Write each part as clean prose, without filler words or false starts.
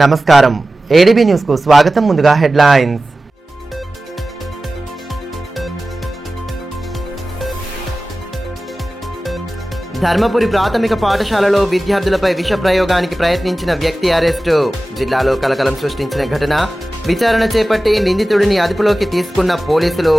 నమస్కారం ADB news కు స్వాగతం. ముందుగా హెడ్లైన్స్. ధర్మపురి ప్రాథమిక పాఠశాలలో విద్యార్థులపై విష ప్రయోగానికి ప్రయత్నించిన వ్యక్తి అరెస్టు. జిల్లాలో కలకలం సృష్టించిన ఘటన. విచారణ చేపట్టి నిందితుడిని అదుపులోకి తీసుకున్న పోలీసులు.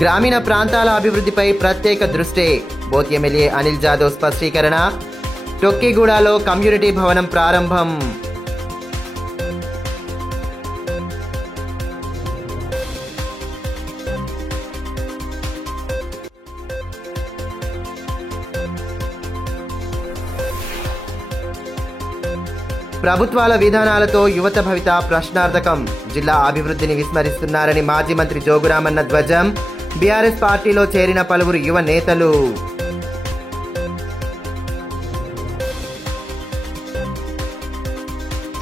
గ్రామీణ ప్రాంతాల అభివృద్ధిపై ప్రత్యేక దృష్టి. బోత్ ఎమ్మెల్యే అనిల్ జాదవ్ స్పష్టీకరణ. టొక్కిగూడలో కమ్యూనిటీ భవనం ప్రారంభం. ప్రభుత్వాల విధానాలతో యువత భవిత ప్రశ్నార్థకం. జిల్లా అభివృద్ధిని విస్మరిస్తున్నారని మాజీ మంత్రి జోగురామన్న ధ్వజం. బీఆర్ఎస్ పార్టీలో చేరిన పలువురు యువ నేతలు.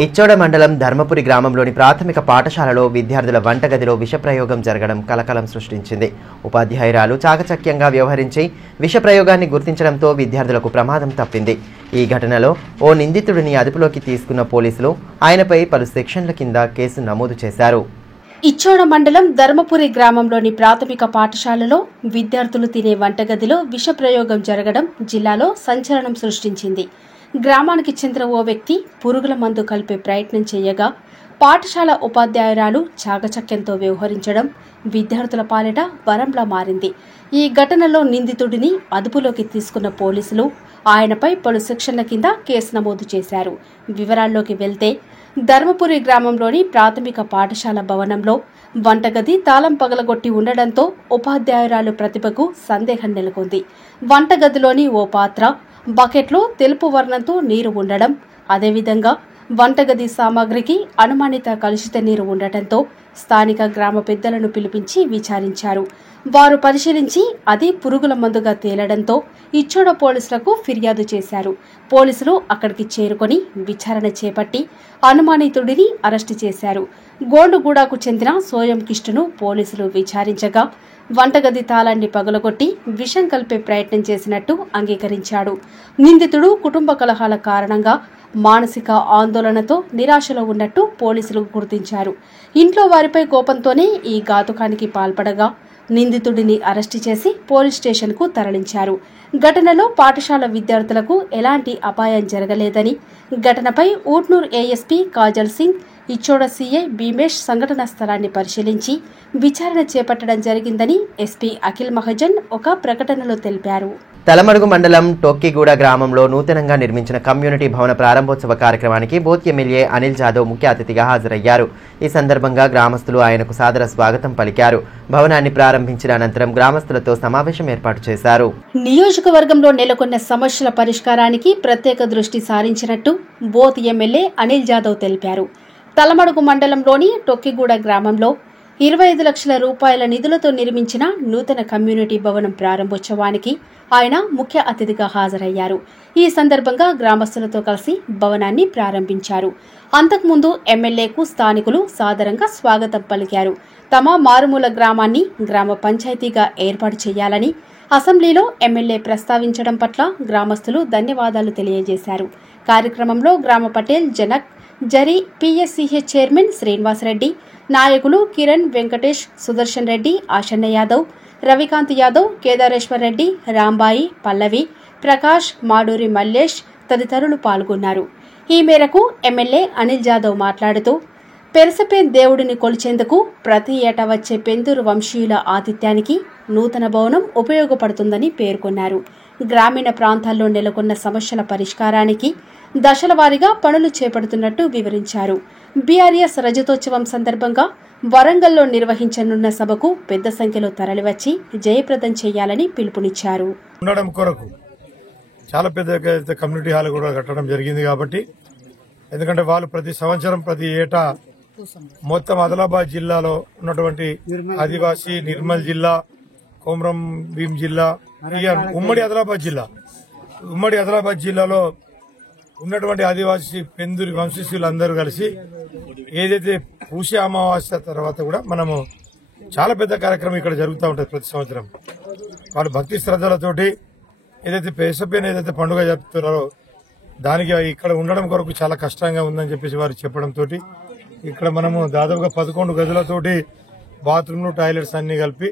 ఇచ్చోడ మండలం ధర్మపురి గ్రామంలోని ప్రాథమిక పాఠశాలలో విద్యార్థుల వంటగదిలో విషప్రయోగం జరగడం కలకలం సృష్టించింది. ఉపాధ్యాయురాలు చాకచక్యంగా వ్యవహరించి విషప్రయోగాన్ని గుర్తించడంతో విద్యార్థులకు ప్రమాదం తప్పింది. ఈ ఘటనలో ఓ నిందితుడిని అదుపులోకి తీసుకున్న పోలీసులు ఆయనపై పలు సెక్షన్ల కింద కేసు నమోదు చేశారు. ఇచ్చోడ మండలం ధర్మపురి గ్రామంలోని ప్రాథమిక పాఠశాలలో విద్యార్థులు తినే వంటగదిలో విషప్రయోగం జరగడం జిల్లాలో సంచలనం సృష్టించింది. గ్రామానికి చెందిన ఓ వ్యక్తి పురుగుల మందు కలిపే ప్రయత్నం చేయగా పాఠశాల ఉపాధ్యాయురాలు చాకచక్యంతో వ్యవహరించడం విద్యార్థుల పాలిట వరంలా మారింది. ఈ ఘటనలో నిందితుడిని అదుపులోకి తీసుకున్న పోలీసులు ఆయనపై పలు సెక్షన్ల కింద కేసు నమోదు చేశారు. వివరాల్లోకి వెళ్తే ధర్మపురి గ్రామంలోని ప్రాథమిక పాఠశాల భవనంలో వంటగది తాళం పగలగొట్టి ఉండడంతో ఉపాధ్యాయురాలు ప్రతిభకు సందేహం నెలకొంది. వంటగదిలోని ఓ పాత్ర, బకెట్లో తెలుపు వర్ణంతో నీరు ఉండడం, అదేవిధంగా వంటగది సామాగ్రికి అనుమానిత కలుషిత నీరు ఉండటంతో స్థానిక గ్రామ పెద్దలను పిలిపించి విచారించారు. వారు పరిశీలించి అది పురుగుల మందుగా తేలడంతో ఇచ్చోడ పోలీసులకు ఫిర్యాదు చేశారు. పోలీసులు అక్కడికి చేరుకొని విచారణ చేపట్టి అనుమానితుడిని అరెస్టు చేశారు. గోండుగూడకు చెందిన సోయం కిష్టును పోలీసులు విచారించగా వంటగది తాళాన్ని పగలగొట్టి విషం కలిపే ప్రయత్నం చేసినట్టు అంగీకరించాడు. నిందితుడు కుటుంబ కలహాల కారణంగా మానసిక ఆందోళనతో నిరాశలో ఉన్నట్టు పోలీసులు గుర్తించారు. ఇంట్లో వారిపై కోపంతోనే ఈ ఘాతుకానికి పాల్పడగా నిందితుడిని అరెస్టు చేసి పోలీస్ స్టేషన్కు తరలించారు. ఘటనలో పాఠశాల విద్యార్థులకు ఎలాంటి అపాయం జరగలేదని, ఘటనపై ఊట్నూర్ ఏఎస్పీ కాజల్ సింగ్, ఇచ్చోడ సీఐ భీమేష్ సంఘటనా స్థలాన్ని పరిశీలించి విచారణ చేపట్టడం జరిగిందని ఎస్పీ అఖిల్ మహజన్ ఒక ప్రకటనలో తెలిపారు. తలమడుగు మండలం టొక్కిగూడ గ్రామంలో నూతనంగా నిర్మించిన కమ్యూనిటీ భవన ప్రారంభోత్సవ కార్యక్రమానికి బోత్ ఎమ్మెల్యే అనిల్ జాదవ్ ముఖ్య అతిథిగా హాజరయ్యారు. ఈ సందర్భంగా గ్రామస్తులు ఆయనకు సాదర స్వాగతం పలికారు. భవనాన్ని ప్రారంభించిన అనంతరం గ్రామస్తులతో సమావేశం ఏర్పాటు చేశారు. నియోజకవర్గంలో నెలకొన్న సమస్యల పరిష్కారానికి ప్రత్యేక దృష్టి సారించినట్టు బోత్ ఎమ్మెల్యే అనిల్ జాదవ్ తెలిపారు. తలమడుగు మండలంలోని టొక్కిగూడ గ్రామంలో 25 లక్షల రూపాయల నిధులతో నిర్మించిన నూతన కమ్యూనిటీ భవనం ప్రారంభోత్సవానికి ఆయన ముఖ్య అతిథిగా హాజరయ్యారు. ఈ సందర్భంగా గ్రామస్తులతో కలిసి భవనాన్ని ప్రారంభించారు. అంతకుముందు ఎమ్మెల్యేకు స్థానికులు సాదరంగా స్వాగతం పలికారు. తమ మారుమూల గ్రామాన్ని గ్రామ పంచాయతీగా ఏర్పాటు చేయాలని అసెంబ్లీలో ఎమ్మెల్యే ప్రస్తావించడం పట్ల గ్రామస్తులు ధన్యవాదాలు తెలియజేశారు. కార్యక్రమంలో గ్రామ పటేల్ జనక్, జరి పిఎస్సిహెచ్ చైర్మన్ శ్రీనివాసరెడ్డి, నాయకులు కిరణ్, వెంకటేష్, సుదర్శన్ రెడ్డి, ఆశన్న యాదవ్, రవికాంత్ యాదవ్, కేదారేశ్వర్ రెడ్డి, రాంబాయి, పల్లవి, ప్రకాష్, మాడూరి మల్లేష్ తదితరులు పాల్గొన్నారు. ఈ మేరకు ఎమ్మెల్యే అనిల్ జాదవ్ మాట్లాడుతూ పెరసపేన్ దేవుడిని కొలిచేందుకు ప్రతి ఏటా వచ్చే పెందూరు వంశీయుల ఆతిథ్యానికి నూతన భవనం ఉపయోగపడుతుందని పేర్కొన్నారు. గ్రామీణ ప్రాంతాల్లో నెలకొన్న సమస్యల పరిష్కారానికి దశల వారీగా పనులు చేపడుతున్నట్టు వివరించారు. బీఆర్ఎస్ రజతోత్సవం సందర్భంగా వరంగల్లో నిర్వహించనున్న సభకు పెద్ద సంఖ్యలో తరలివచ్చి జయప్రదం చేయాలని పిలుపునిచ్చారు. ఉండడం కొరకు చాలా పెద్ద కమ్యూనిటీ హాల్ కూడా కట్టడం జరిగింది. కాబట్టి ఎందుకంటే వాళ్ళు ప్రతి సంవత్సరం ప్రతి ఏటా మొత్తం ఆదిలాబాద్ జిల్లాలో ఉన్నటువంటి ఆదివాసీ, నిర్మల్ జిల్లా, కొమరం భీం జిల్లా, ఉమ్మడి ఆదిలాబాద్ జిల్లాలో ఉన్నటువంటి ఆదివాసీ పెందురి వంశీయులందరూ కలిసి ఏదైతే పూష అమావాస్య తర్వాత కూడా మనము చాలా పెద్ద కార్యక్రమం ఇక్కడ జరుగుతూ ఉంటుంది ప్రతి సంవత్సరం. వాళ్ళు భక్తి శ్రద్ధలతోటి ఏదైతే పేసపైన ఏదైతే పండుగ జరుపుతున్నారో దానికి ఇక్కడ ఉండడం కొరకు చాలా కష్టంగా ఉందని చెప్పేసి వారు చెప్పడంతో ఇక్కడ మనము దాదాపుగా 11 గదులతోటి బాత్రూమ్లు టాయిలెట్స్ అన్ని కలిపి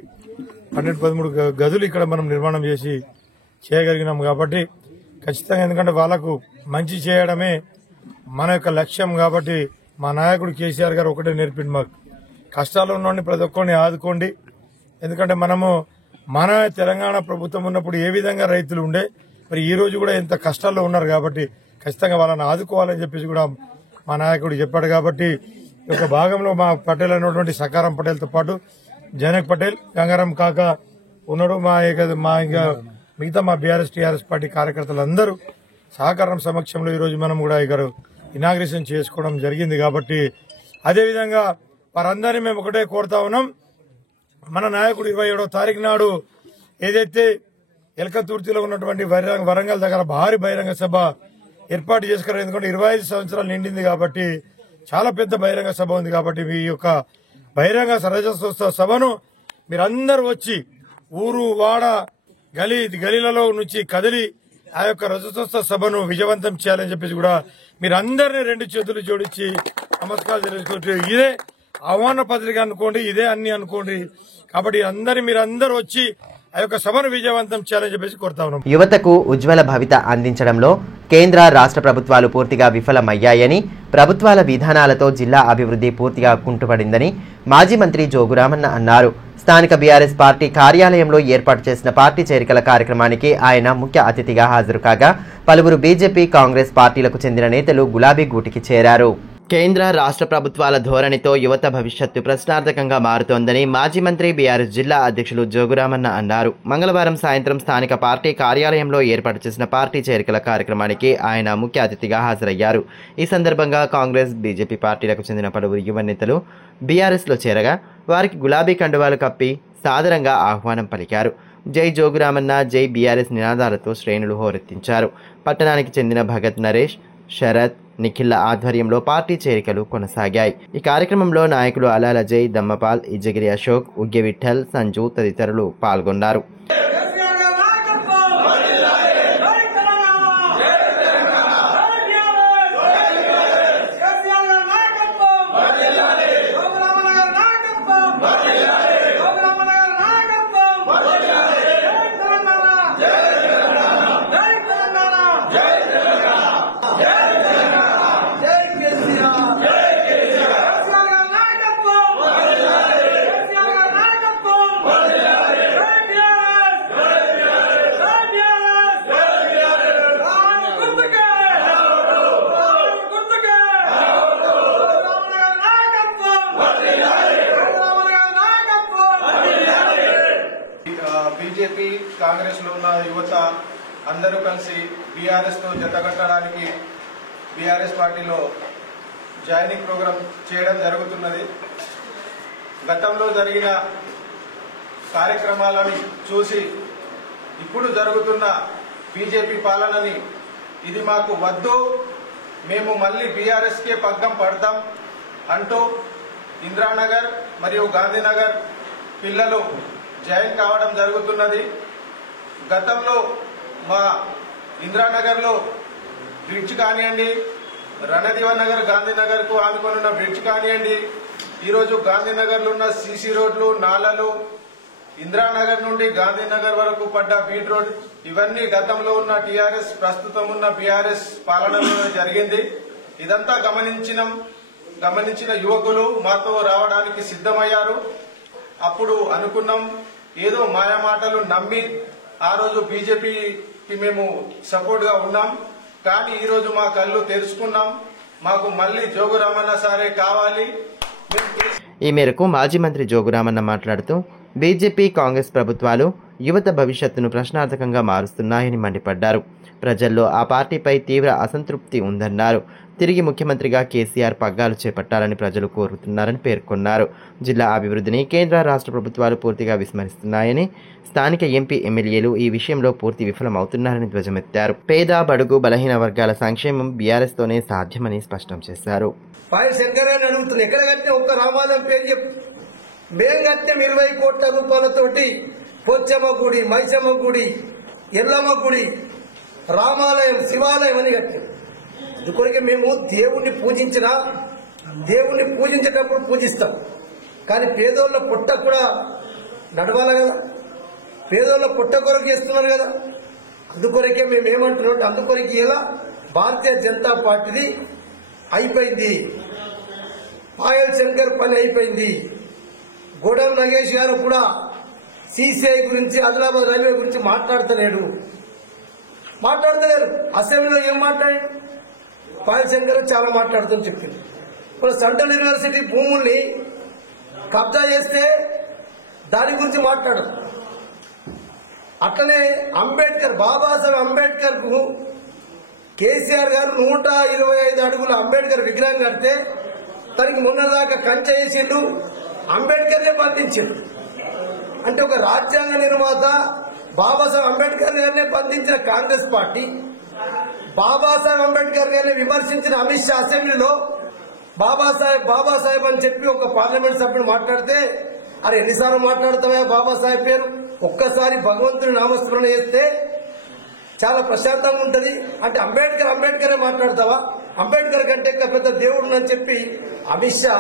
12-13 గదులు ఇక్కడ మనం నిర్మాణం చేసి చేయగలిగినాం. కాబట్టి ఖచ్చితంగా ఎందుకంటే వాళ్ళకు మంచి చేయడమే మన యొక్క లక్ష్యం. కాబట్టి మా నాయకుడు కేసీఆర్ గారు ఒకటే నేర్పింది, మాకు కష్టాలు ఉన్నోడిని ప్రతి ఒక్కరిని ఆదుకోండి. ఎందుకంటే మనము మన తెలంగాణ ప్రభుత్వం ఉన్నప్పుడు ఏ విధంగా రైతులు ఉండే, మరి ఈ రోజు కూడా ఎంత కష్టాల్లో ఉన్నారు. కాబట్టి ఖచ్చితంగా వాళ్ళని ఆదుకోవాలని చెప్పేసి కూడా మా నాయకుడు చెప్పాడు. కాబట్టి ఈ యొక్క భాగంలో మా పటేల్ అయినటువంటి సకారం పటేల్తో పాటు జనక్ పటేల్, గంగారాం కాక ఉన్నాడు, ఇంకా మిగతా మా బీఆర్ఎస్ టీఆర్ఎస్ పార్టీ కార్యకర్తలందరూ సహకారం సమక్షంలో ఈరోజు మనం కూడా ఇక్కడ ఇనాగ్రేషన్ చేసుకోవడం జరిగింది. కాబట్టి అదేవిధంగా వారందరినీ మేము ఒకటే కోరుతా ఉన్నాం, మన నాయకుడు 27వ తారీఖు నాడు ఏదైతే ఎల్కతుర్తిలో ఉన్నటువంటి వరంగల్ దగ్గర భారీ బహిరంగ సభ ఏర్పాటు చేసుకున్నారు. ఎందుకంటే 25 సంవత్సరాలు నిండింది కాబట్టి చాలా పెద్ద బహిరంగ సభ ఉంది. కాబట్టి మీ యొక్క బహిరంగ రజతోత్సవ సభను మీరందరూ వచ్చి ఊరు వాడ గలీలలో నుంచి కదిలి ఆ యొక్క రజతోత్సవ సభను విజయవంతం చేయాలని చెప్పేసి కూడా మీరందరినీ 2 చేతులు జోడించి నమస్కారాలు తెలుసుకుంటూ ఇదే ఆహ్వాన పత్రిక అనుకోండి, ఇదే అన్ని అనుకోండి. కాబట్టి మీరందరూ వచ్చి ఆ యొక్క సభను విజయవంతం చేయాలని చెప్పేసి కోరుతా ఉన్నాం. యువతకు ఉజ్వల భవిత అందించడంలో కేంద్ర రాష్ట్ర ప్రభుత్వాలు పూర్తిగా విఫలమయ్యాయని, ప్రభుత్వాల విధానాలతో జిల్లా అభివృద్ధి పూర్తిగా కుంటుపడిందని మాజీ మంత్రి జోగురామన్న అన్నారు. స్థానిక బీఆర్ఎస్ పార్టీ కార్యాలయంలో ఏర్పాటు చేసిన పార్టీ చేరికల కార్యక్రమానికి ఆయన ముఖ్య అతిథిగా హాజరు కాగా పలువురు బీజేపీ, కాంగ్రెస్ పార్టీలకు చెందిన నేతలు గులాబీ గూటికి చేరారు. కేంద్ర రాష్ట్ర ప్రభుత్వాల ధోరణితో యువత భవిష్యత్తు ప్రశ్నార్థకంగా మారుతోందని మాజీ మంత్రి బీఆర్ఎస్ జిల్లా అధ్యక్షులు జోగురామన్న అన్నారు. మంగళవారం సాయంత్రం స్థానిక పార్టీ కార్యాలయంలో ఏర్పాటు చేసిన పార్టీ చేరికల కార్యక్రమానికి ఆయన ముఖ్య అతిథిగా హాజరయ్యారు. ఈ సందర్భంగా కాంగ్రెస్, బీజేపీ పార్టీలకు చెందిన పలువురు యువ నేతలు బీఆర్ఎస్లో చేరగా వారికి గులాబీ కండువాలు కప్పి సాదరంగా ఆహ్వానం పలికారు. జై జోగురామన్న, జై బీఆర్ఎస్ నినాదాలతో శ్రేణులు హోరెత్తించారు. పట్టణానికి చెందిన భగత్ నరేష్, శరత్, నిఖిల్ల ఆధ్వర్యంలో పార్టీ చేరికలు కొనసాగాయి. ఈ కార్యక్రమంలో నాయకులు అలాల జై, దమ్మపాల్, ఇజ్జగిరి అశోక్, ఉగ్గే విఠల్, సంజు తదితరులు పాల్గొన్నారు. బీజేపీ, కాంగ్రెస్ లో ఉన్న యువత అందరూ కలిసి బీఆర్ఎస్ తో జతకట్టడానికి బీఆర్ఎస్ పార్టీలో జాయినింగ్ ప్రోగ్రాం చేయడం జరుగుతున్నది. గతంలో జరిగిన కార్యక్రమాలను చూసి ఇప్పుడు జరుగుతున్న బీజేపీ పాలనని ఇది మాకు వద్దు, మేము మళ్ళీ బీఆర్ఎస్ కే పగ్గం పడతాం అంటూ ఇందిరానగర్ మరియు గాంధీనగర్ పిల్లలు జాయిన్ కావడం జరుగుతున్నది. గతంలో మా ఇందిరానగర్లో బ్రిడ్జ్ కానివ్వండి, రణదివన్ నగర్ గాంధీనగర్ కు ఆనుకొని ఉన్న బ్రిడ్జ్ కానివ్వండి, ఈరోజు గాంధీనగర్లో ఉన్న సీసీ రోడ్లు, నాలలు, ఇందిరానగర్ నుండి గాంధీనగర్ వరకు పడ్డ బీట్ రోడ్, ఇవన్నీ గతంలో ఉన్న టీఆర్ఎస్, ప్రస్తుతం ఉన్న బీఆర్ఎస్ పాలనలో జరిగింది. ఇదంతా గమనించిన యువకులు మాతో రావడానికి సిద్ధమయ్యారు. అప్పుడు అనుకున్నాం, ఏదో మాయమాటలు నమ్మి ఆ రోజు బీజేపీకి మేము సపోర్ట్ గా ఉన్నాం. కానీ ఈ రోజు మా కళ్ళు తెరుచుకున్నాం, మాకు మళ్ళీ జోగురామన్న సారే కావాలి. ఈ మేరకు మాజీ మంత్రి జోగురామన్న మాట్లాడుతూ బీజేపీ కాంగ్రెస్ ప్రభుత్వాలు యువత భవిష్యత్తును ప్రశ్నార్థకంగా మారుస్తున్నాయని మండిపడ్డారు. ప్రజల్లో ఆ పార్టీపై తీవ్ర అసంతృప్తి ఉందన్నారు. తిరిగి ముఖ్యమంత్రిగా కేసీఆర్ పగ్గాలు చేపట్టాలని ప్రజలు కోరుతున్నారని పేర్కొన్నారు. జిల్లా అభివృద్ధిని కేంద్ర రాష్ట్ర ప్రభుత్వాలు పూర్తిగా విస్మరిస్తున్నాయని, స్థానిక ఎంపీ ఎమ్మెల్యేలు ఈ విషయంలో పూర్తి విఫలమవుతున్నారని ధ్వజమెత్తారు. పేద బడుగు బలహీన వర్గాల సంక్షేమం బీఆర్ఎస్ తోనే సాధ్యమని స్పష్టం చేశారు. ఎక్కడ కట్టిన ఒక్క రామాలయం పేరు చెప్పు. మేము కట్టిన 20 కోట్ల రూపాయలతోటి పోచమ్మ గుడి, మైసమ్మ గుడి, ఎల్లమ్మ గుడి, రామాలయం, శివాలయం అని కట్టాం. అందుకొరకే మేము దేవుణ్ణి పూజించేటప్పుడు పూజిస్తాం. కానీ పేదోళ్ళ పొట్ట కూడా నడవాలి కదా, పేదోళ్ళ పొట్ట కొరకు చేస్తున్నారు కదా. అందుకొరకే మేము ఏమంటున్నాం, అందుకొరకే ఇలా భారతీయ జనతా పార్టీది అయిపోయింది, పాయల్ శంకర్ పని అయిపోయింది. గోడం నగేష్ గారు కూడా సిసిఐ గురించి, ఆదిలాబాద్ రైల్వే గురించి మాట్లాడతలేరు. అసెంబ్లీలో ఏం మాట్లాడాడు? పాయల్ శంకర్ చాలా మాట్లాడుతూ చెప్పింది. ఇప్పుడు సెంట్రల్ యూనివర్సిటీ భూముల్ని కబ్జా చేస్తే దాని గురించి మాట్లాడదు. అట్లనే బాబాసాహెబ్ అంబేద్కర్ కు కేసీఆర్ గారు 125 అడుగుల అంబేద్కర్ విగ్రహం కడితే తనకి మొన్నదాకా కంచె వేసిండు, అంబేద్కర్నే బంధించిండు. అంటే ఒక రాజ్యాంగ నిర్మాత బాబాసాహెబ్ అంబేద్కర్ గారిని బంధించిన కాంగ్రెస్ పార్టీ, బాబాసాహెబ్ అంబేద్కర్ గారిని విమర్శించిన అమిత్ షా అసెంబ్లీలో బాబాసాహెబ్ అని చెప్పి ఒక పార్లమెంట్ సభ్యుడు మాట్లాడితే, అరే ఎన్నిసార్లు మాట్లాడతావా బాబాసాహెబ్ పేరు, ఒక్కసారి భగవంతుని నామస్మరణ చేస్తే చాలా ప్రశాంతంగా ఉంటది. అంటే అంబేద్కరే మాట్లాడతావా, అంబేద్కర్ కంటే ఇంకా పెద్ద దేవుడు అని చెప్పి అమిత్ షా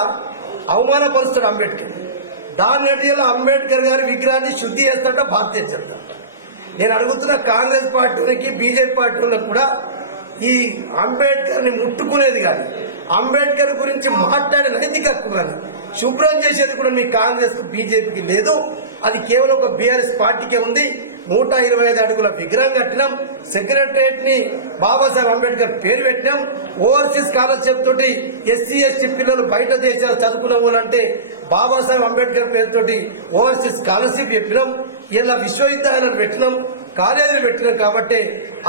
అవమానపరుస్తాడు అంబేద్కర్. దాని అడిగేలా అంబేద్కర్ గారి విగ్రహాన్ని శుద్ధి చేస్తాడ భారతీయ జనతా. నేను అడుగుతున్న కాంగ్రెస్ పార్టీలకి, బీజేపీ పార్టీలకు కూడా ఈ అంబేద్కర్ ని ముట్టుకునేది కానీ, అంబేద్కర్ గురించి మాట్లాడే నైతిక హక్కు కానీ శుభ్రం చేసేది కూడా మీ కాంగ్రెస్ కు, బీజేపీకి లేదు. అది కేవలం ఒక బీఆర్ఎస్ పార్టీకే ఉంది. 125 అడుగుల విగ్రహం కట్టినాం, సెక్రటరియట్ ని బాబాసాహెబ్ అంబేద్కర్ పేరు పెట్టినాం. ఓవర్సీస్ స్కాలర్షిప్ తోటి ఎస్సీ ఎస్టీ పిల్లలు బయట దేశాలు చదువుకున్న వాళ్ళంటే బాబాసాహెబ్ అంబేద్కర్ పేరుతోటి ఓవర్సీస్ స్కాలర్షిప్ చెప్పినాం. ఇలా విశ్వవిద్యాలయాలు పెట్టినాం, కాలేజీలు పెట్టినాం. కాబట్టి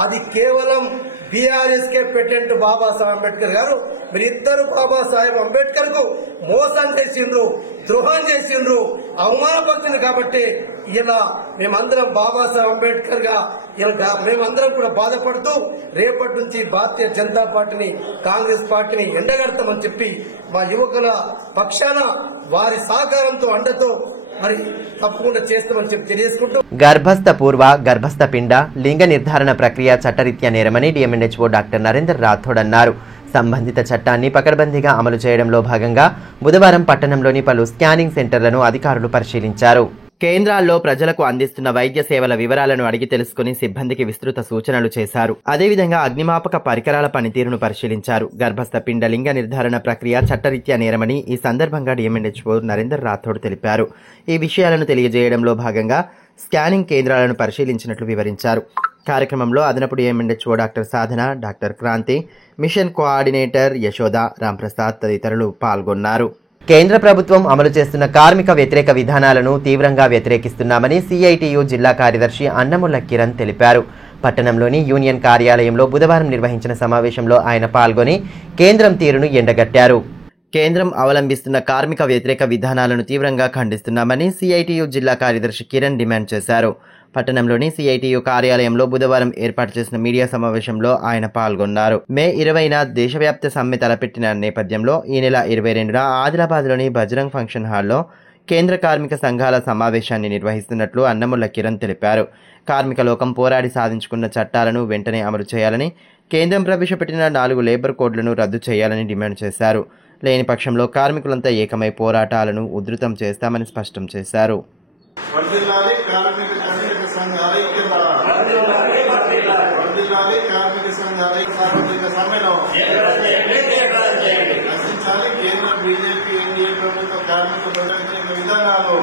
అది కేవలం బీఆర్ఎస్ కే పేటెంట్ బాబాసాహెబ్ అంబేద్కర్ గారు. మీరిద్దరు బాబాసాహెబ్ అంబేద్కర్ కు మోసం చేసిండ్రు, ద్రోహం చేసిండ్రు, అవమానపడుతుంది. కాబట్టి ఇలా మేమందరం బాబాసాహెబ్ అంబేద్కర్ గా మేమందరం కూడా బాధపడుతూ రేపటి నుంచి భారతీయ జనతా పార్టీని, కాంగ్రెస్ పార్టీని ఎండగడతామని చెప్పి మా యువకుల పక్షాన వారి సహకారంతో, అండతో మరి తప్పకుండా చేస్తామని చెప్పి తెలియజేసుకుంటూ, గర్భస్థ పూర్వ, గర్భస్థ పిండ, లింగ నిర్ధారణ ప్రక్రియ చట్టరీత్యా నేరమని డిఎంఎన్హెచ్ఓ డాక్టర్ నరేందర్ రాథోడ్ అన్నారు. సంబంధిత చట్టాన్ని పకడ్బందీగా అమలు చేయడంలో భాగంగా బుధవారం పట్టణంలోని పలు స్కానింగ్ సెంటర్లను అధికారులు పరిశీలించారు. కేంద్రాల్లో ప్రజలకు అందిస్తున్న వైద్య సేవల వివరాలను అడిగి తెలుసుకుని సిబ్బందికి విస్తృత సూచనలు చేశారు. అదేవిధంగా అగ్నిమాపక పరికరాల పనితీరును పరిశీలించారు. గర్భస్థ పిండ లింగ నిర్ధారణ ప్రక్రియ చట్టరీత్యా నేరమని ఈ సందర్భంగా డిఎంఎన్హెచ్ఓ నరేందర్ రాథోడ్ తెలిపారు. ఈ విషయాలను తెలియజేయడంలో భాగంగా స్కానింగ్ కేంద్రాలను పరిశీలించినట్లు వివరించారు. కార్యక్రమంలో అదనపు DMNHO doctor Sadhana, doctor Kranti, mission coordinator Yashoda, Ramprasad తదితరులు పాల్గొన్నారు. కేంద్ర ప్రభుత్వం అమలు చేస్తున్న కార్మిక వ్యతిరేక విధానాలను తీవ్రంగా వ్యతిరేకిస్తున్నామని సిఐటియు జిల్లా కార్యదర్శి అన్నముల కిరణ్ తెలిపారు. పట్టణంలోని యూనియన్ కార్యాలయంలో బుధవారం నిర్వహించిన సమావేశంలో ఆయన పాల్గొని కేంద్రం తీరును ఎండగట్టారు. కేంద్రం అవలంబిస్తున్న కార్మిక వ్యతిరేక విధానాలను తీవ్రంగా ఖండిస్తున్నామని సిఐటియు జిల్లా కార్యదర్శి కిరణ్ డిమాండ్ చేశారు. పట్టణంలోని సిఐటియు కార్యాలయంలో బుధవారం ఏర్పాటు చేసిన మీడియా సమావేశంలో ఆయన పాల్గొన్నారు. మే 20న దేశవ్యాప్త సమ్మె తలపెట్టిన నేపథ్యంలో ఈ నెల 22న ఆదిలాబాద్లోని బజరంగ్ ఫంక్షన్ హాల్లో కేంద్ర కార్మిక సంఘాల సమావేశాన్ని నిర్వహిస్తున్నట్లు అన్నముల కిరణ్ తెలిపారు. కార్మిక లోకం పోరాడి సాధించుకున్న చట్టాలను వెంటనే అమలు చేయాలని, కేంద్రం ప్రవేశపెట్టిన 4 లేబర్ కోడ్లను రద్దు చేయాలని డిమాండ్ చేశారు. లేని పక్షంలో కార్మికులంతా ఏకమై పోరాటాలను ఉధృతం చేస్తామని స్పష్టం చేశారు. కేంద్ర బీజేపీ ఎన్డీఏ ప్రభుత్వ కార్మిక వ్యతిరేక విధానాలు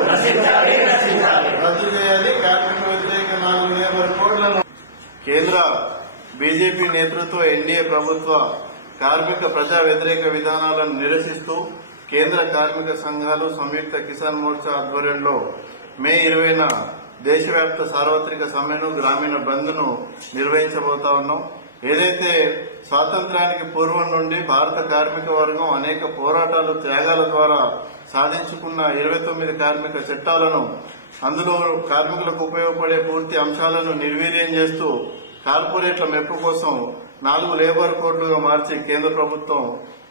రద్దు చేయాలి. కార్మిక వ్యతిరేక 4 లేబర్ కోడ్లను కేంద్ర బీజేపీ నేతృత్వ ఎన్డీఏ ప్రభుత్వ కార్మిక ప్రజా వ్యతిరేక విధానాలను నిరసిస్తూ కేంద్ర కార్మిక సంఘాలు సంయుక్త కిసాన్ మోర్చా ఆధ్వర్యంలో మే 20న దేశవ్యాప్త సార్వత్రిక సమ్మెను గ్రామీణ బంద్ను నిర్వహించబోతా ఉన్నాం. ఏదైతే స్వాతంత్ర్యానికి పూర్వం నుండి భారత కార్మిక వర్గం అనేక పోరాటాలు త్యాగాల ద్వారా సాధించుకున్న 29 కార్మిక చట్టాలను, అందులో కార్మికులకు ఉపయోగపడే పూర్తి అంశాలను నిర్వీర్యం చేస్తూ కార్పొరేట్ల మెప్పు కోసం 4 లేబర్ కోడ్లుగా మార్చి కేంద్ర ప్రభుత్వం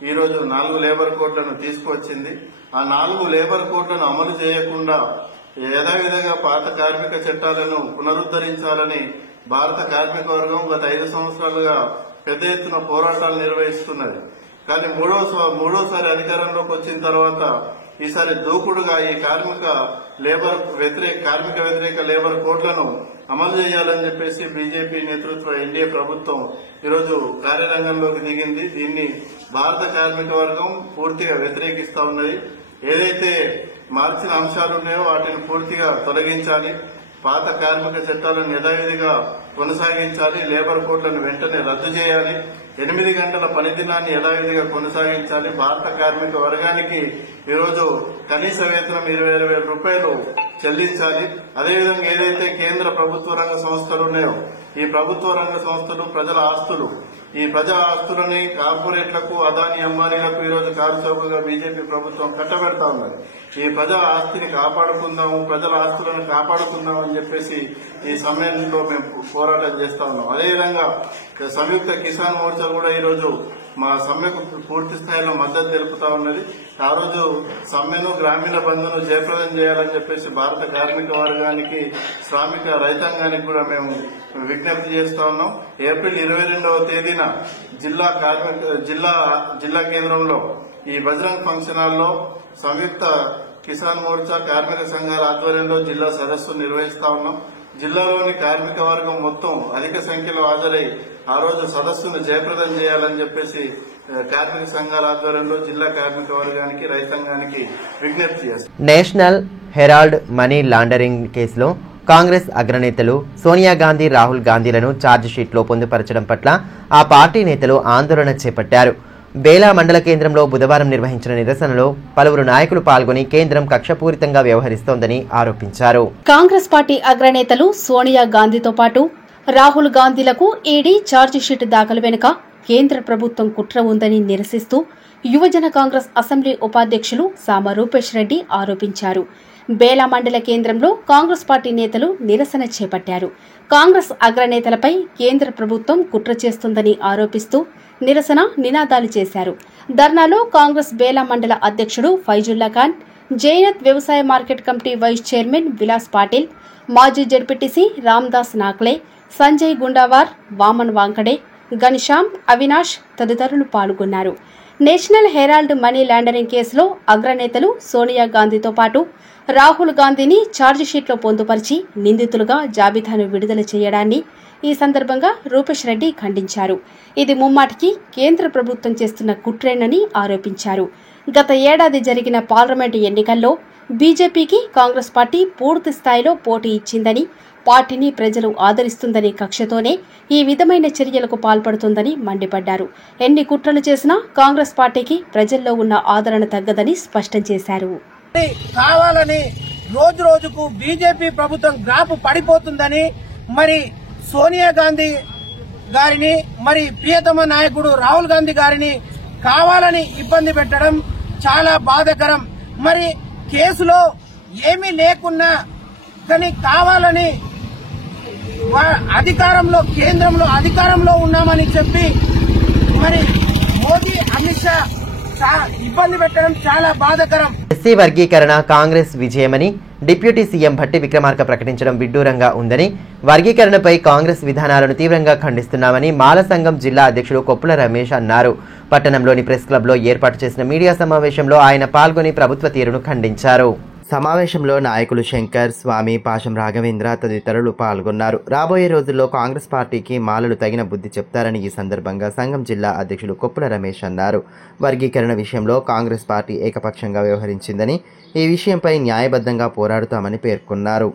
ఈ రోజు 4 లేబర్ కోడ్లను తీసుకువచ్చింది. ఆ 4 లేబర్ కోడ్లను అమలు చేయకుండా యథావిధిగా పాత కార్మిక చట్టాలను పునరుద్దరించాలని భారత కార్మిక వర్గం గత 5 సంవత్సరాలుగా పెద్ద ఎత్తున పోరాటాలు నిర్వహిస్తున్నది. కానీ మూడోసారి అధికారంలోకి వచ్చిన తర్వాత ఈసారి దూకుడుగా ఈ కార్మిక వ్యతిరేక లేబర్ కోడ్లను అమలు చేయాలని చెప్పేసి బీజేపీ నేతృత్వ ఎన్డీఏ ప్రభుత్వం ఈరోజు కార్యరంగంలోకి దిగింది. దీన్ని భారత కార్మిక వర్గం పూర్తిగా వ్యతిరేకిస్తా ఉన్నది. ఏదైతే మార్చిన అంశాలున్నాయో వాటిని పూర్తిగా తొలగించాలి, పాత కార్మిక చట్టాలను యథావిధిగా కొనసాగించాలి, లేబర్ కోడ్లను వెంటనే రద్దు చేయాలి, 8 గంటల పని దినాన్ని యథావిధిగా కొనసాగించాలి. భారత కార్మిక వర్గానికి ఈరోజు కనీస వేతనం 20,000 రూపాయలు చెల్లించాలి. అదేవిధంగా ఏదైతే కేంద్ర ప్రభుత్వ రంగ సంస్థలు ఉన్నాయో ఈ ప్రభుత్వ రంగ సంస్థలు ప్రజల ఆస్తులు, ఈ ప్రజా ఆస్తులని కార్పొరేట్లకు, అదాని అంబానీలకు ఈరోజు కారుచౌకగా బీజేపీ ప్రభుత్వం కట్టబెడతా ఉన్నది. ఈ ప్రజా ఆస్తిని కాపాడుకుందాము, ప్రజల ఆస్తులను కాపాడుకుందాం అని చెప్పేసి ఈ సమయంలో మేము పోరాటం చేస్తా ఉన్నాం. అదేవిధంగా సంయుక్త కిసాన్ మోర్చా కూడా ఈరోజు మా సమ్మెకు పూర్తి స్థాయిలో మద్దతు తెలుపుతా ఉన్నది. ఆ రోజు సమ్మెను, గ్రామీణ బంద్ను జయప్రదం చేయాలని చెప్పేసి భారత కార్మిక వర్గానికి, శ్రామిక రైతాంగానికి కూడా మేము విజ్ఞప్తి చేస్తా ఉన్నాం. ఏప్రిల్ 22వ తేదీన జిల్లా కేంద్రంలో ఈ బజరంగ్ ఫంక్షన్ హాల్లో సంయుక్త కిసాన్ మోర్చా కార్మిక సంఘాల ఆధ్వర్యంలో జిల్లా సదస్సు నిర్వహిస్తా ఉన్నాం. జిల్లాలోని కార్మిక వర్గం మొత్తం అధిక సంఖ్యలో హాజరై ఆ రోజు సదస్సును జయప్రదం చేయాలని చెప్పేసి కార్మిక సంఘాల ఆధ్వర్యంలో జిల్లా కార్మిక వర్గానికి, రైతాంగానికి విజ్ఞప్తి చేస్తారు. నేషనల్ హెరాల్డ్ మనీ లాండరింగ్ కేసులో కాంగ్రెస్ అగ్రనేతలు సోనియా గాంధీ, రాహుల్ గాంధీలను ఛార్జిషీట్లో పొందుపరచడం పట్ల ఆ పార్టీ నేతలు ఆందోళన చేపట్టారు. బేలా మండల కేంద్రంలో బుధవారం నిర్వహించిన నిరసనలో పలువురు నాయకులు పాల్గొని కేంద్రం కక్షపూరితంగా వ్యవహరిస్తోందని ఆరోపించారు. కాంగ్రెస్ పార్టీ అగ్రనేతలు సోనియా గాంధీతో పాటు రాహుల్ గాంధీలకు ఈడీ ఛార్జిషీట్ దాఖలు వెనుక కేంద్ర ప్రభుత్వం కుట్ర ఉందని నిరసిస్తూ యువజన కాంగ్రెస్ అసెంబ్లీ ఉపాధ్యక్షులు సామ రూపేష్ రెడ్డి ఆరోపించారు. బేలా మండల కేంద్రంలో కాంగ్రెస్ పార్టీ నేతలు నిరసన చేపట్టారు. కాంగ్రెస్ అగ్రనేతలపై కేంద్ర ప్రభుత్వం కుట్ర చేస్తుందని ఆరోపిస్తూ నిరసన నినాదాలు చేశారు. ధర్నాలో కాంగ్రెస్ బేలా మండల అధ్యక్షుడు ఫైజుల్లా ఖాన్, జైనత్ వ్యవసాయ market committee vice chairman Vilas Patil, మాజీ జడ్పీటీసీ రామ్దాస్ నాక్లే, సంజయ్ గుండావార్, వామన్ వాంకడే, ఘనశ్యామ్, అవినాష్ తదితరులు పాల్గొన్నారు. నేషనల్ హెరాల్డ్ మనీ లాండరింగ్ కేసులో అగ్రనేతలు సోనియా గాంధీతో పాటు రాహుల్ గాంధీని ఛార్జిషీట్లో పొందుపరిచి నిందితులుగా జాబితాను విడుదల చేయడాన్ని ఈ సందర్భంగా రూపేష్ రెడ్డి ఖండించారు. ఇది ముమ్మాటికి కేంద్ర ప్రభుత్వం చేస్తున్న కుట్రేనని ఆరోపించారు. గత ఏడాది జరిగిన పార్లమెంటు ఎన్నికల్లో బీజేపీకి కాంగ్రెస్ పార్టీ పూర్తి స్థాయిలో పోటీ ఇచ్చిందని, పార్టీని ప్రజలు ఆదరిస్తుందనే కక్షతోనే ఈ విధమైన చర్యలకు పాల్పడుతుందని మండిపడ్డారు. ఎన్ని కుట్రలు చేసినా కాంగ్రెస్ పార్టీకి ప్రజల్లో ఉన్న ఆదరణ తగ్గదని స్పష్టం చేశారు. కావాలని రోజు రోజుకు బీజేపీ ప్రభుత్వం గ్రాఫ్ పడిపోతుందని, మరి సోనియా గాంధీ గారిని, మరి ప్రియతమ నాయకుడు రాహుల్ గాంధీ గారిని కావాలని ఇబ్బంది పెట్టడం చాలా బాధాకరం. మరి కేసులో ఏమీ లేకున్నా కానీ కావాలని అధికారంలో, కేంద్రంలో అధికారంలో ఉన్నామని చెప్పి మరి మోదీ, అమిత్ షా ఇబ్బంది పెట్టడం చాలా బాధాకరం. ఎస్సీ వర్గీకరణ కాంగ్రెస్ విజయమని డిప్యూటీ సీఎం భట్టి విక్రమార్క ప్రకటించడం విడ్డూరంగా ఉందని, వర్గీకరణపై కాంగ్రెస్ విధానాలను తీవ్రంగా ఖండిస్తున్నామని మాల సంఘం జిల్లా అధ్యక్షుడు కొప్పుల రమేష్ అన్నారు. పట్టణంలోని ప్రెస్ క్లబ్లో ఏర్పాటు చేసిన మీడియా సమావేశంలో ఆయన పాల్గొని ప్రభుత్వ తీరును ఖండించారు. సమావేశంలో నాయకులు శంకర్, స్వామి, పాశం రాఘవేంద్ర తదితరులు పాల్గొన్నారు. రాబోయే రోజుల్లో కాంగ్రెస్ పార్టీకి మాలలు తగిన బుద్ధి చెప్తారని ఈ సందర్భంగా సంఘం జిల్లా అధ్యక్షుడు కొప్పుల రమేష్ అన్నారు. వర్గీకరణ విషయంలో కాంగ్రెస్ పార్టీ ఏకపక్షంగా వ్యవహరించిందని, ఈ విషయంపై న్యాయబద్ధంగా పోరాడుతామని పేర్కొన్నారు.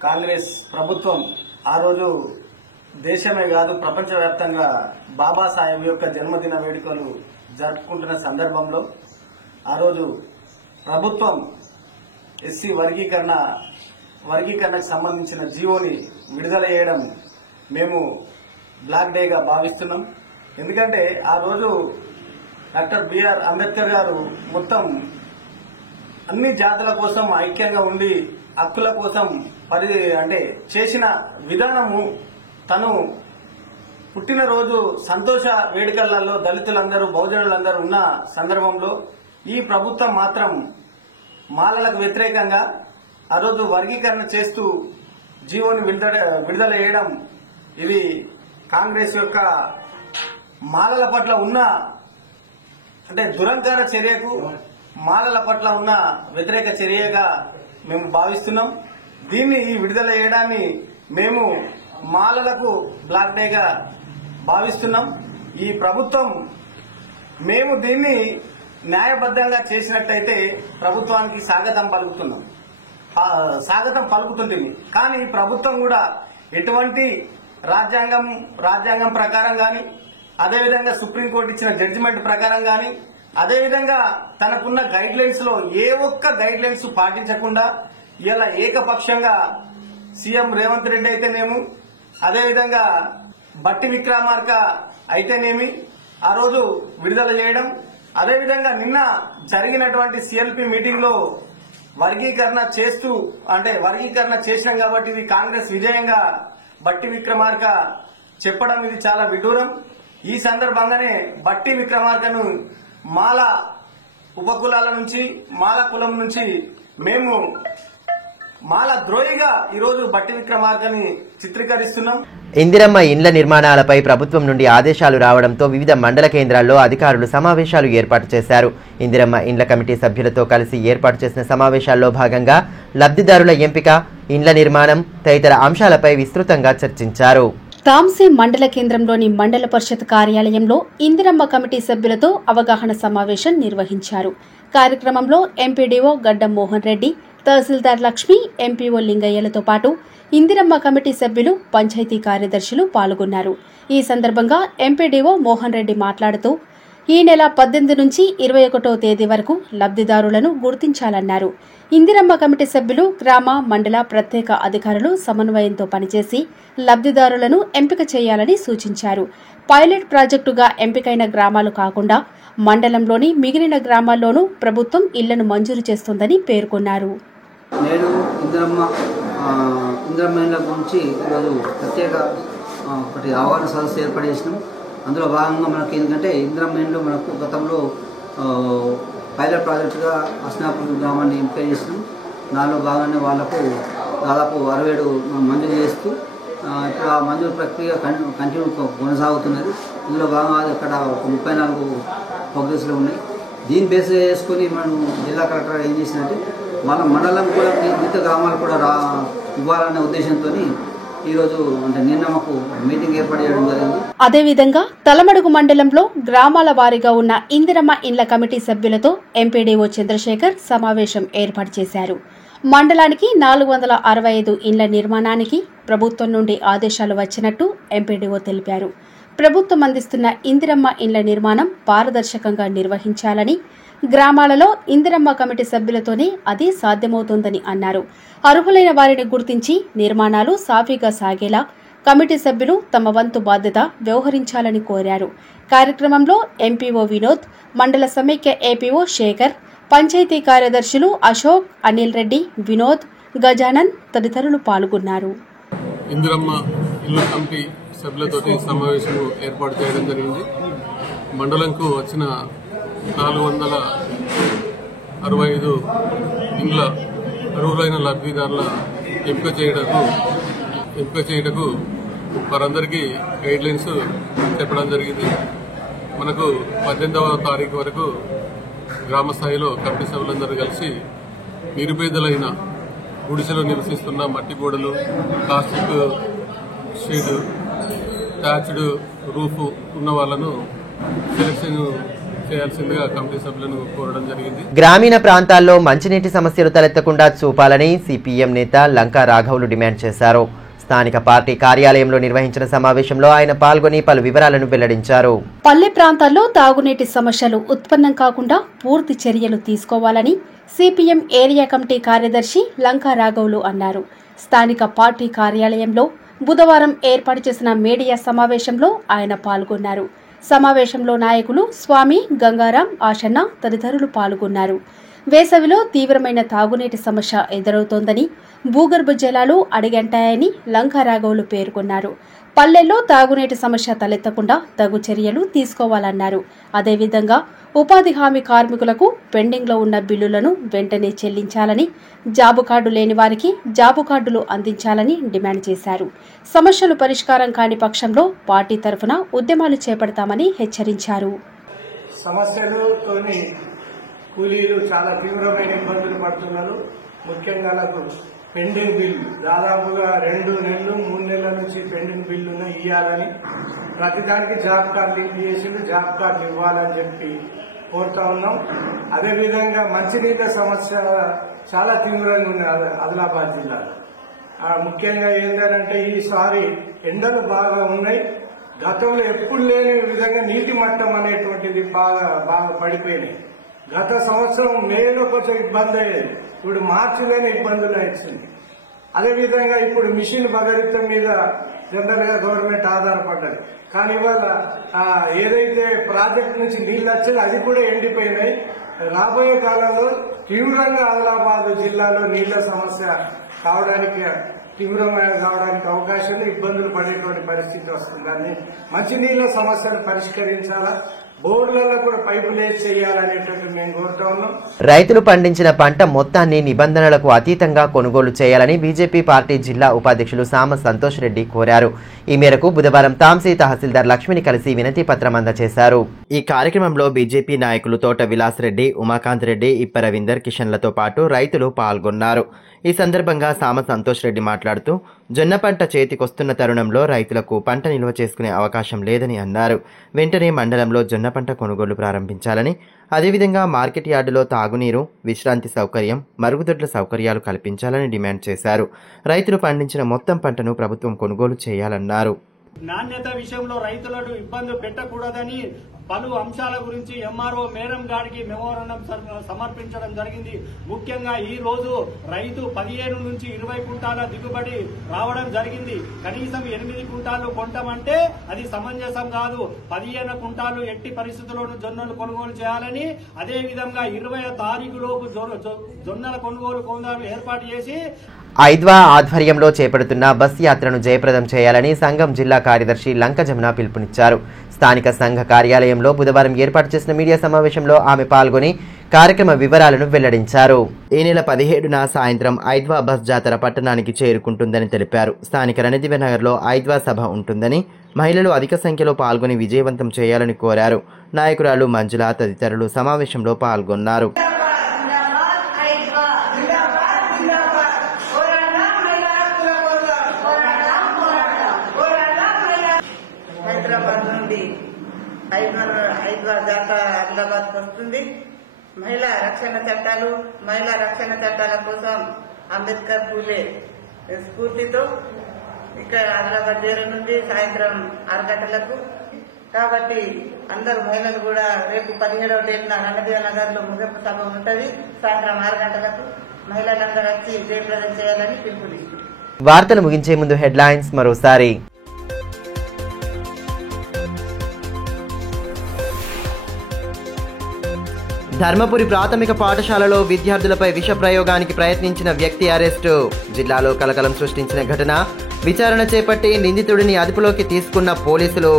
కాంగ్రెస్ ప్రభుత్వం ఆ రోజు దేశమే కాదు ప్రపంచవ్యాప్తంగా బాబాసాహెబ్ యొక్క జన్మదిన వేడుకలు జరుపుకుంటున్న సందర్భంలో ఆ రోజు ప్రభుత్వం ఎస్సీ వర్గీకరణకు సంబంధించిన జీవోని విడుదల చేయడం మేము బ్లాక్ డేగా భావిస్తున్నాం. ఎందుకంటే ఆ రోజు డాక్టర్ బిఆర్ అంబేద్కర్ గారు మొత్తం అన్ని జాతుల కోసం ఐక్యంగా ఉండి హక్కుల కోసం చేసిన విధానము, తను పుట్టినరోజు సంతోష వేడుకలలో దళితులందరూ బహుజనులందరూ ఉన్న సందర్భంలో ఈ ప్రభుత్వం మాత్రం మాలలకు వ్యతిరేకంగా ఆ రోజు వర్గీకరణ చేస్తూ జీవోని విడుదల చేయడం ఇది కాంగ్రెస్ యొక్క మాలల పట్ల ఉన్న దురంకార చర్యకు, మాలల పట్ల ఉన్న వ్యతిరేక చర్యగా మేము భావిస్తున్నాం. దీన్ని ఈ విడుదల చేయడాన్ని మేము మాలలకు బ్లాక్ డేగా భావిస్తున్నాం. ఈ ప్రభుత్వం మేము దీన్ని న్యాయబద్ధంగా చేసినట్టయితే ప్రభుత్వానికి స్వాగతం పలుకుతుంటుంది. కానీ ప్రభుత్వం కూడా ఎటువంటి రాజ్యాంగం ప్రకారం గాని, అదేవిధంగా సుప్రీంకోర్టు ఇచ్చిన జడ్జిమెంట్ ప్రకారం గాని, అదేవిధంగా తనకున్న గైడ్ లైన్స్ లో ఏ ఒక్క గైడ్ లైన్స్ పాటించకుండా ఇలా ఏకపక్షంగా సీఎం రేవంత్ రెడ్డి అయితేనేమి, అదేవిధంగా బట్టి విక్రమార్క అయితేనేమి ఆ రోజు విడుదల చేయడం, అదేవిధంగా నిన్న జరిగినటువంటి సిఎల్పి మీటింగ్ లో వర్గీకరణ చేసినాం కాబట్టి ఇది కాంగ్రెస్ విజయంగా బట్టి విక్రమార్క చెప్పడం ఇది చాలా విడ్డూరం. ఈ సందర్భంగానే బట్టి విక్రమార్కను మాల ఉపకులాల నుంచి, మాల కులం నుంచి మేము మాల ద్రోహిగా ఈరోజు బట్టి విక్రమార్కని చిత్రీకరిస్తున్నాం. ఇందిరమ్మ ఇండ్ల నిర్మాణాలపై ప్రభుత్వం నుండి ఆదేశాలు రావడంతో వివిధ మండల కేంద్రాల్లో అధికారులు సమావేశాలు ఏర్పాటు చేశారు. ఇందిరమ్మ ఇండ్ల కమిటీ సభ్యులతో కలిసి ఏర్పాటు చేసిన సమావేశాల్లో భాగంగా లబ్ధిదారుల ఎంపిక, ఇండ్ల నిర్మాణం తదితర అంశాలపై విస్తృతంగా చర్చించారు. తాంసీ మండల కేంద్రంలోని మండల పరిషత్ కార్యాలయంలో ఇందిరమ్మ కమిటీ సభ్యులతో అవగాహన సమావేశం నిర్వహించారు. కార్యక్రమంలో ఎంపీడీఓ గడ్డం మోహన్ రెడ్డి, తహసీల్దార్ లక్ష్మి, ఎంపీఓ లింగయ్యలతో పాటు ఇందిరమ్మ కమిటీ సభ్యులు, పంచాయతీ కార్యదర్శులు పాల్గొన్నారు. ఈ సందర్భంగా ఎంపీడీఓ మోహన్ రెడ్డి మాట్లాడుతూ ఈ నెల 18 నుంచి 21వ తేదీ వరకు లబ్ధిదారులను గుర్తించాలన్నారు. ఇందిరమ్మ కమిటీ సభ్యులు, గ్రామ, మండల ప్రత్యేక అధికారులు సమన్వయంతో పనిచేసి లబ్ధిదారులను ఎంపిక చేయాలని సూచించారు. పైలట్ ప్రాజెక్టుగా ఎంపికైన గ్రామాలు కాకుండా మండలంలోని మిగిలిన గ్రామాల్లోనూ ప్రభుత్వం ఇళ్లను మంజూరు చేస్తోందని పేర్కొన్నారు. నేను ఇందిరమ్మ ఇళ్ల గురించి ఈరోజు ప్రత్యేక ఒకటి అవగాహన సదస్సు ఏర్పాటు చేసినాం. అందులో భాగంగా మనకి ఎందుకంటే ఇందిరమ్మ ఇండ్లు మనకు గతంలో పైలట్ ప్రాజెక్టుగా అస్నాపూర్ గ్రామాన్ని ఎంపిక చేసినాం. దానిలో భాగంగానే వాళ్లకు దాదాపు 67 మంజూరు చేస్తూ ఇప్పుడు ఆ మంజూరు ప్రక్రియ కంటిన్యూ కొనసాగుతున్నది. ఇందులో భాగంగా అక్కడ 34 ప్రోగ్రెస్లు ఉన్నాయి. దీన్ని బేస్ చేసుకుని మనం జిల్లా కలెక్టర్ ఏం చేసినట్టే మన మండలం కూడా మిగతా గ్రామాలు కూడా ఇవ్వాలనే ఉద్దేశంతో ఈరోజు నిన్న మాకు మీటింగ్ ఏర్పాటు చేయడం జరిగింది. అదేవిధంగా తలమడుగు మండలంలో గ్రామాల వారీగా ఉన్న ఇందిరమ్మ ఇండ్ల కమిటీ సభ్యులతో ఎంపీడీఓ చంద్రశేఖర్ సమావేశం ఏర్పాటు చేశారు. మండలానికి 465 ఇండ్ల నిర్మాణానికి ప్రభుత్వం నుండి ఆదేశాలు వచ్చినట్టు ఎంపీడీఓ తెలిపారు. ప్రభుత్వం అందిస్తున్న ఇందిరమ్మ ఇండ్ల నిర్మాణం పారదర్శకంగా నిర్వహించాలని, గ్రామాలలో ఇందిరమ్మ కమిటీ సభ్యులతోనే అది సాధ్యమవుతోందని అన్నారు. అర్హులైన వారిని గుర్తించి నిర్మాణాలు సాఫీగా సాగేలా కమిటీ సభ్యులు తమ వంతు బాధ్యత వ్యవహరించాలని కోరారు. కార్యక్రమంలో ఎంపీఓ వినోద్, మండల సమైక్య ఏపీఓ శేఖర్, పంచాయతీ కార్యదర్శులు అశోక్, అనిల్ రెడ్డి, వినోద్, గజానన్ తదితరులు పాల్గొన్నారు. ఇందిరమ్మ ఇళ్ల కమిటీ సభ్యులతోటి సమావేశం ఏర్పాటు చేయడం జరిగింది. మండలంకు వచ్చిన 465 ఇండ్ల అర్హులైన లబ్ధిదారుల ఎంపిక చేయటకు వారందరికీ గైడ్ లైన్స్ చెప్పడం జరిగింది. మనకు 18వ తారీఖు వరకు గ్రామ స్థాయిలో కమిటీ సభ్యులందరూ కలిసి నిరుపేదలైన గుడిసెలో నివసిస్తున్న మట్టి గోడలు, ప్లాస్టిక్ షీట్, ట్యాచ్డ్ రూఫ్ ఉన్న వాళ్లను సెలక్షన్ చేయాల్సిందిగా కమిటీ సభ్యులను కోరడం జరిగింది. గ్రామీణ ప్రాంతాల్లో మంచినీటి సమస్యలు తలెత్తకుండా చూపాలని సిపిఎం నేత లంకా రాఘవులు డిమాండ్ చేశారు. స్థానిక పార్టీ కార్యాలయంలో నిర్వహించిన సమావేశంలో ఆయన పాల్గొని పలు వివరాలను వెల్లడించారు. పల్లె ప్రాంతాల్లో తాగునీటి సమస్యలు ఉత్పన్నం కాకుండా పూర్తి చర్యలు తీసుకోవాలని సిపిఎం ఏరియా కమిటీ కార్యదర్శి లంకా రాఘవులు అన్నారు. స్థానిక పార్టీ కార్యాలయంలో బుధవారం ఏర్పాటు చేసిన మీడియా సమావేశంలో ఆయన పాల్గొన్నారు. సమావేశంలో నాయకులు స్వామి, గంగారాం, ఆశన్న తదితరులు పాల్గొన్నారు. వేసవిలో తీవ్రమైన తాగునీటి సమస్య ఎదురవుతోందని, భూగర్భ జలాలు అడిగంటాయని లంకారాఘవులు పేర్కొన్నారు. పల్లెల్లో తాగునీటి సమస్య తలెత్తకుండా తగు చర్యలు తీసుకోవాలన్నారు. అదేవిధంగా ఉపాధి హామీ కార్మికులకు పెండింగ్లో ఉన్న బిల్లులను వెంటనే చెల్లించాలని, జాబు కార్డు లేని వారికి జాబు కార్డులు అందించాలని డిమాండ్ చేశారు. సమస్యలు పరిష్కారం కాని పక్షంలో పార్టీ తరఫున ఉద్యమాలు చేపడతామని హెచ్చరించారు. కూలీలు చాలా తీవ్రమైన ఇబ్బందులు పడుతున్నారు. ముఖ్యంగా పెండింగ్ బిల్లు దాదాపుగా 2 నెలలు 3 నెలల నుంచి పెండింగ్ బిల్లును ఇవ్వాలని, ప్రతిదానికి జాబ్ కార్డు లింక్ చేసి జాబ్ కార్డు ఇవ్వాలని చెప్పి కోరుతా ఉన్నాం. అదేవిధంగా మంచినీళ్ళ సమస్య చాలా తీవ్రంగా ఉంది ఆదిలాబాద్ జిల్లాలో. ముఖ్యంగా ఏంటంటే ఈసారి ఎండలు బాగా ఉన్నాయి. గతంలో ఎప్పుడు లేని విధంగా నీటి మట్టం అనేటువంటిది బాగా పడిపోయినాయి. గత సంవత్సరం మేలో కొంచెం ఇబ్బంది అయ్యేది, ఇప్పుడు మార్చిలోనే ఇబ్బందులు వచ్చింది. అదేవిధంగా ఇప్పుడు మిషన్ భగరితం మీద జనరల్ గా గవర్నమెంట్ ఆధారపడ్డది. కానీ ఇవాళ ఏదైతే ప్రాజెక్టు నుంచి నీళ్లు వచ్చేది అది కూడా ఎండిపోయినాయి. రాబోయే కాలంలో తీవ్రంగా ఆదిలాబాద్ జిల్లాలో నీళ్ల సమస్య తీవ్రమైన కావడానికి అవకాశాలు, ఇబ్బందులు పడేటువంటి పరిస్థితి వస్తుంది. దాన్ని మంచినీళ్ళ సమస్యను పరిష్కరించాలా, బోర్లలో కూడా పైపులు వేసి చేయాలనేటువంటి మేము కోరుతా ఉన్నాం. రైతులు పండించిన పంట మొత్తాన్ని నిబంధనలకు అతీతంగా కొనుగోలు చేయాలని బీజేపీ పార్టీ జిల్లా ఉపాధ్యక్షులు సామ సంతోష్ రెడ్డి కోరారు. ఈ మేరకు బుధవారం తాంసీ తహసీల్దార్ లక్ష్మిని కలిసి వినతి పత్రం అందజేశారు. ఈ కార్యక్రమంలో బీజేపీ నాయకులు తోట విలాస్ రెడ్డి, ఉమాకాంత్ రెడ్డి, ఇప్ప రవీందర్, కిషన్లతో పాటు రైతులు పాల్గొన్నారు. ఈ సందర్భంగా సామ సంతోష్ రెడ్డి మాట్లాడుతూ జొన్న పంట చేతికొస్తున్న తరుణంలో రైతులకు పంట నిల్వ చేసుకునే అవకాశం లేదని అన్నారు. వెంటనే మండలంలో జొన్న పంట కొనుగోలు ప్రారంభించాలని, అదేవిధంగా మార్కెట్ యార్డులో తాగునీరు, విశ్రాంతి సౌకర్యం, మరుగుదొడ్ల సౌకర్యాలు కల్పించాలని డిమాండ్ చేశారు. రైతులు పండించిన మొత్తం పంటను ప్రభుత్వం కొనుగోలు చేయాలన్నారు. నాణ్యత విషయంలో రైతులను ఇబ్బంది పెట్టకూడదని పలు అంశాల గురించి ఎంఆర్ఓ మేడం గారికి మెమోరాండం సమర్పించడం జరిగింది. ముఖ్యంగా ఈ రోజు రైతు 15 నుంచి 20 కుంటాల దిగుబడి రావడం జరిగింది. కనీసం 8 కుంటాలు కొంటామంటే అది సమంజసం కాదు. 15 కుంటాలు ఎట్టి పరిస్థితుల్లోనూ జొన్నలు కొనుగోలు చేయాలని, అదేవిధంగా 20వ తారీఖులోపు జొన్నల కొనుగోలు కేంద్రాలు ఏర్పాటు చేసి ఐద్వా ఆధ్వర్యంలో చేపడుతున్న బస్ యాత్రను జయప్రదం చేయాలని సంఘం జిల్లా కార్యదర్శి లంక జమున పిలుపునిచ్చారు. స్థానిక సంఘ కార్యాలయంలో బుధవారం ఏర్పాటు చేసిన మీడియా సమావేశంలో ఆమె పాల్గొని కార్యక్రమ వివరాలను వెల్లడించారు. ఈ నెల 17న సాయంత్రం ఐద్వా బస్ జాతర పట్టణానికి చేరుకుంటుందని తెలిపారు. స్థానిక రణదివ్యనగర్లో ఐద్వా సభ ఉంటుందని, మహిళలు అధిక సంఖ్యలో పాల్గొని విజయవంతం చేయాలని కోరారు. నాయకురాలు మంజుల తదితరులు సమావేశంలో పాల్గొన్నారు. ఐద్వా జాతర ఆదిలాబాద్కు వస్తుంది. మహిళా రక్షణ చట్టాల కోసం అంబేద్కర్ పూలే స్ఫూర్తితో ఇక్కడ ఆదిలాబాద్ చేరనుంది సాయంత్రం 6 గంటలకు. కాబట్టి అందరూ మహిళలు కూడా రేపు 17వ తేదీన రణదివ్యనగర్ లో ముగింపు సభ ఉంటుంది. సాయంత్రం 6 గంటలకు మహిళలందరూ వచ్చి జయప్రదం చేయాలని పిలుపునిస్తుంది. వార్తలు ముగించే ముందు హెడ్లైన్స్ మరోసారి. ధర్మపురి ప్రాథమిక పాఠశాలలో విద్యార్థులపై విష ప్రయోగానికి ప్రయత్నించిన వ్యక్తి అరెస్టు. జిల్లాలో కలకలం సృష్టించిన ఘటన. విచారణ చేపట్టి నిందితుడిని అదుపులోకి తీసుకున్న పోలీసులు.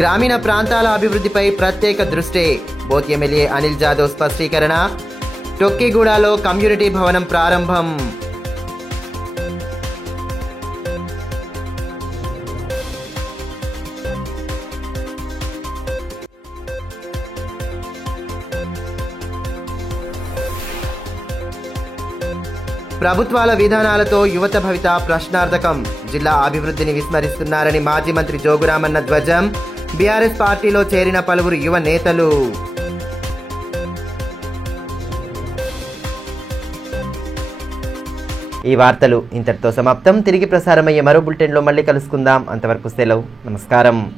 గ్రామీణ ప్రాంతాల అభివృద్ధిపై ప్రత్యేక దృష్టి. బోత్ ఎమ్మెల్యే అనిల్ జాదవ్ స్పష్టీకరణ. టొక్కిగూడలో కమ్యూనిటీ భవనం ప్రారంభం. ప్రభుత్వాల విధానాలతో యువత భవిత ప్రశ్నార్థకం. జిల్లా అభివృద్ధిని విస్మరిస్తున్నారని మాజీ మంత్రి జోగురామన్న ధ్వజం. బీఆర్ఎస్ పార్టీలో చేరిన పలువురు యువ నేతలు. ఈ వార్తలు ఇంతటితో సమాప్తం. తిరిగి ప్రసారమయ్యే మరో బులెటిన్లో మళ్ళీ కలుసుకుందాం. అంతవరకు సెలవు. నమస్కారం.